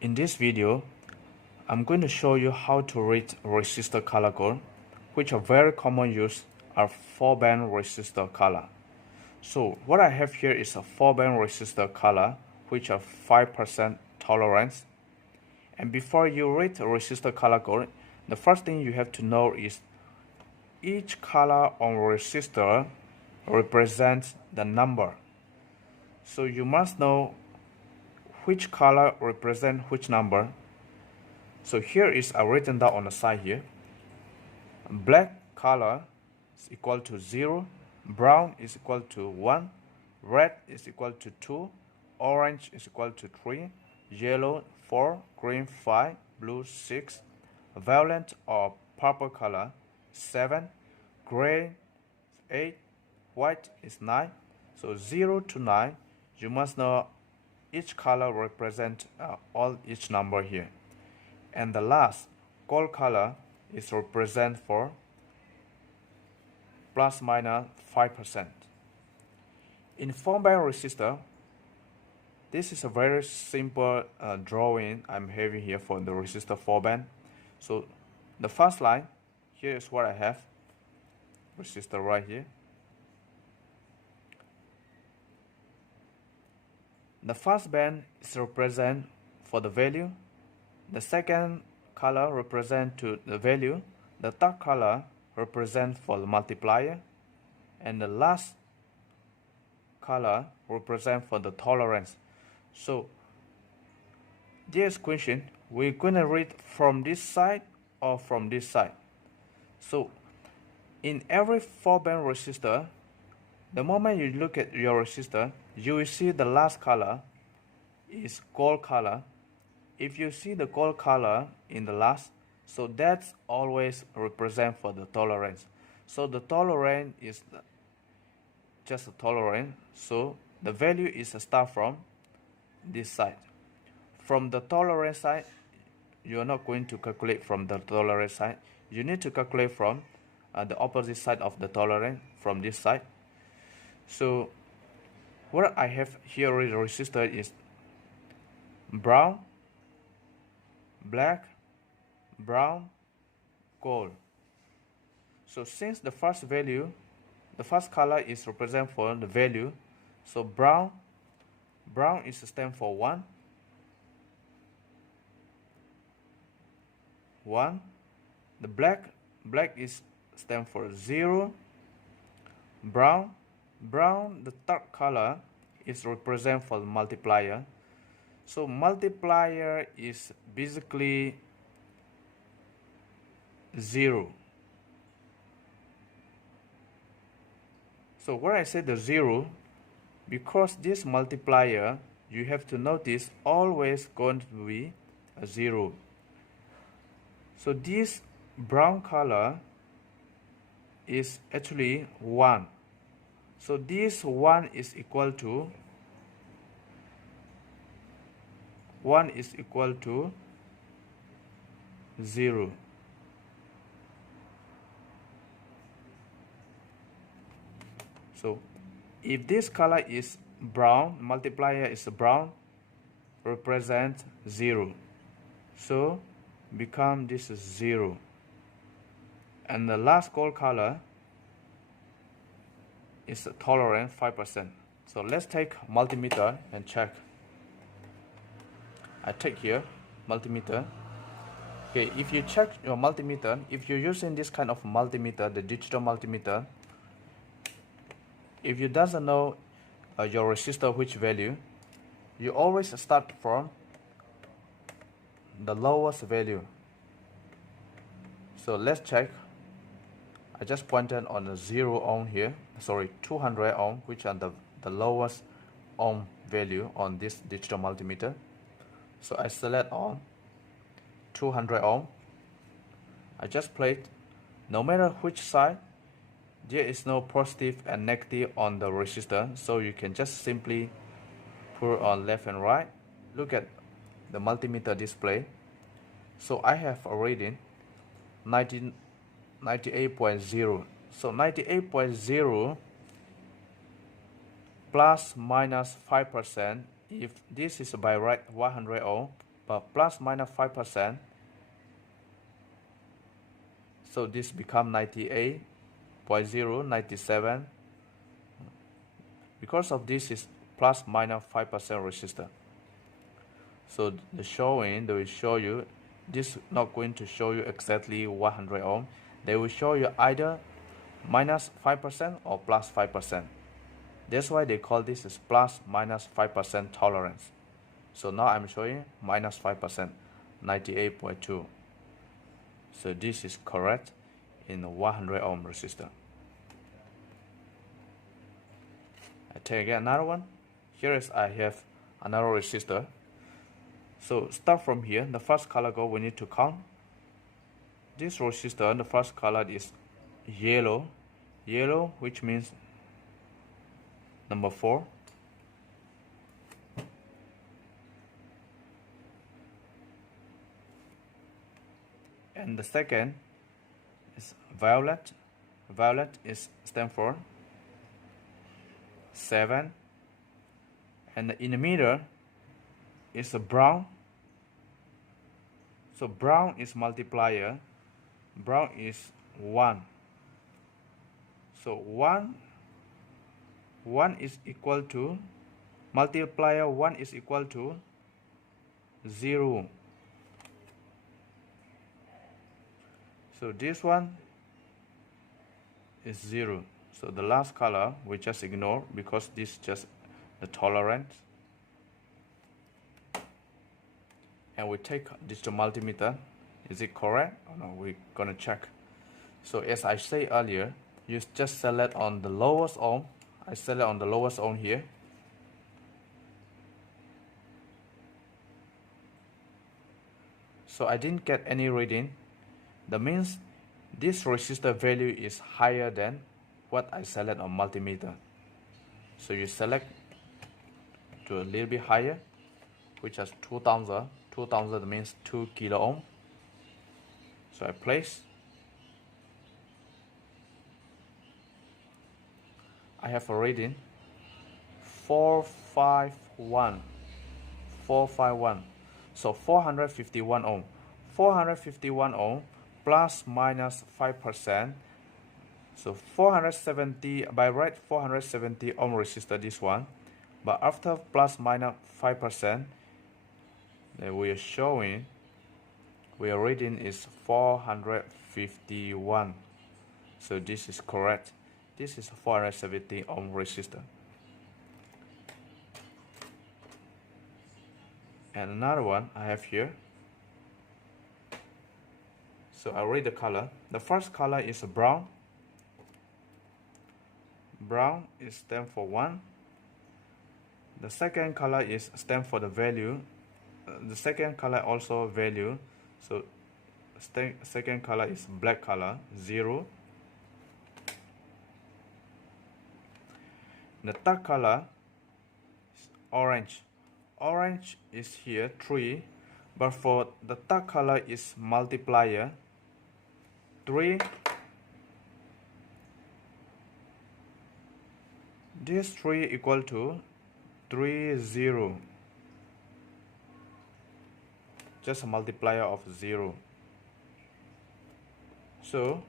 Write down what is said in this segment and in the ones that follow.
In this video, I'm going to show you how to read resistor color code, which are very common use are 4-band resistor color. So what I have here is a 4-band resistor color, which are 5% tolerance. And before you read a resistor color code, the first thing you have to know is each color on resistor represents the number. So you must know which color represents which number. So here is written down on the side here. Black color is equal to 0, brown is equal to 1, red is equal to 2, orange is equal to 3, yellow 4, green 5, blue 6, violet or purple color 7, gray 8, white is 9. So 0 to 9, you must know each color represents each number here. And the last gold color is represent for plus minus 5%. In 4-band resistor, this is a very simple drawing I'm having here for the resistor 4-band. So the first line, here is what I have, resistor right here. The first band is represent for the value. The second color represent to the value. The third color represent for the multiplier. And the last color represent for the tolerance. So this question, we're going to read from this side or from this side. So in every 4-band resistor, the moment you look at your resistor, you will see the last color is gold color. If you see the gold color in the last, so that's always represent for the tolerance. So the tolerance is just a tolerance. So the value is start from this side. From the tolerance side, you are not going to calculate from the tolerance side. You need to calculate from the opposite side of the tolerance, from this side. So what I have here with the resistor is brown, black, brown, gold. So since the first value, the first color is represent for the value, so brown is stand for 1. The black is stand for 0. Brown, the third color is represent for the multiplier. So multiplier is basically 0. So when I say the 0, because this multiplier, you have to notice always going to be a 0. So this brown color is actually 1. So this 1 is equal to 0. So if this color is brown, multiplier is brown, represent 0. So become this is 0. And the last gold color is tolerant 5%. So let's take multimeter and check. I take here multimeter. Okay, if you check your multimeter, if you're using this kind of multimeter, the digital multimeter, if you doesn't know your resistor which value, you always start from the lowest value. So let's check. I just pointed on the 0 ohm here, sorry, 200 ohm, which are the lowest ohm value on this digital multimeter. So I select on 200 ohm. I just plate. No matter which side, there is no positive and negative on the resistor, so you can just simply put on left and right. Look at the multimeter display. So I have a reading 98.0. So 98.0 plus minus 5%. If this is by right 100 ohm but plus minus 5%. So this become 98.097. Because of this is plus minus 5% resistor. So the showing, they will show you, this not going to show you exactly 100 ohm. They will show you either minus 5% or plus 5%. That's why they call this is plus minus 5% tolerance. So now I'm showing minus 5%, 98.2. So this is correct in a 100 ohm resistor. I take again another one. Here is I have another resistor. So start from here. The first color code we need to count. This resistor, the first color is yellow. Yellow, which means number 4. And the second is violet. Violet is stand for 7. And in the middle is a brown. So brown is multiplier. Brown is 1. So 1 is equal to, multiplier 1 is equal to 0. So this one is 0. So the last color we just ignore because this is just the tolerance. And we take digital multimeter. Is it correct or no? We're gonna check. So as I say earlier, you just select on the lowest ohm. I select on the lowest ohm here. So I didn't get any reading. That means this resistor value is higher than what I select on multimeter. So you select to a little bit higher, which is 2000. 2000 means 2 kilo ohm. So I place. I have a reading 451. 451. So 451 ohm. 451 ohm plus minus 5%. So 470, by right 470 ohm resistor, this one. But after plus minus 5%, then we are showing, we are reading is 451. So this is correct. This is 470 ohm resistor. And another one I have here. So I'll read the color. The first color is brown. Brown is stand for 1. The second color is stand for the value. The second color also value. So second color is black color, 0. The third color is orange. Orange is here 3, but for the third color is multiplier 3. This 3 equal to 30. Just a multiplier of 0. So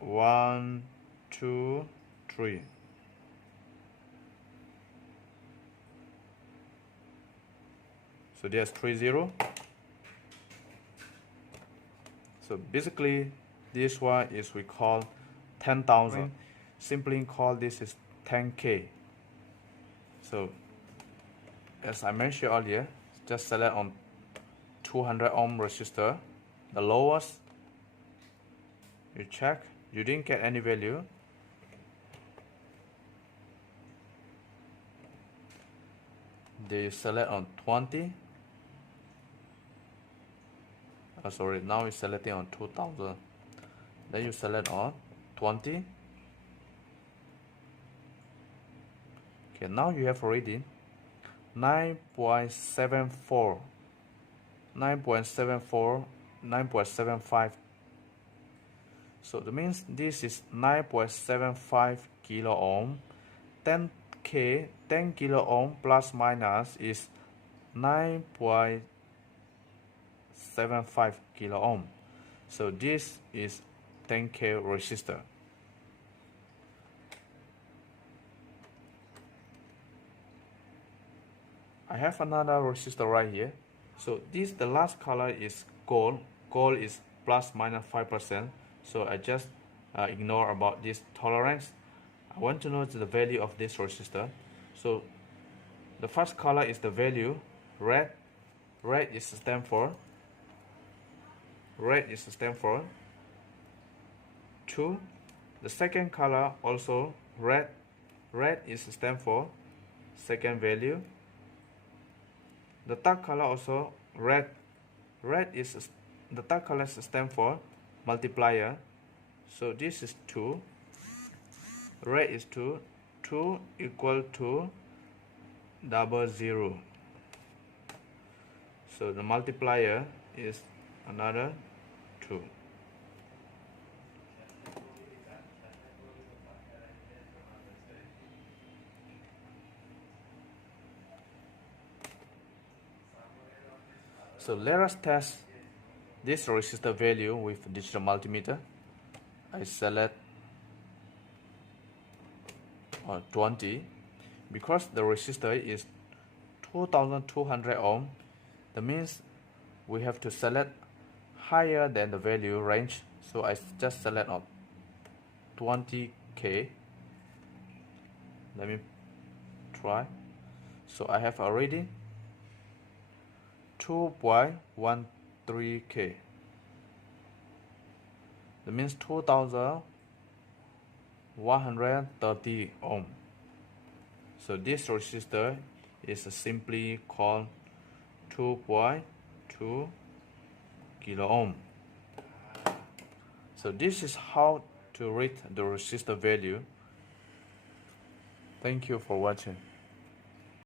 1, 2, 3. So there's 30. So basically this one is we call 10,000. Simply call this is 10K. So as I mentioned earlier, just select on 200 ohm resistor, the lowest. You check, you didn't get any value. Then you select on 20. Sorry, now it's selecting on 2000. Then you select on 20. Okay, now you have a reading 9.74, 9.74, 9.75. So that means this is 9.75 kilo ohm. 10 kilo ohm plus minus is 9.75 kilo ohm. So this is 10K resistor. I have another resistor right here. So this, the last color is gold. Gold is plus minus 5%. So I just ignore about this tolerance. I want to know the value of this resistor. So the first color is the value red. Red is stand for 2. The second color also red. Red is stand for second value. The third color also red. Red is the third color stand for multiplier. So this is 2. Red is 2. 2 equal to 00. So the multiplier is another 2. So let us test this resistor value with digital multimeter. I select 20. Because the resistor is 2200 ohm, that means we have to select higher than the value range. So I just select 20K. Let me try. So I have already 2.13K. That means 2130 ohm. So this resistor is simply called 2.2 kilo ohm. So this is how to read the resistor value. Thank you for watching.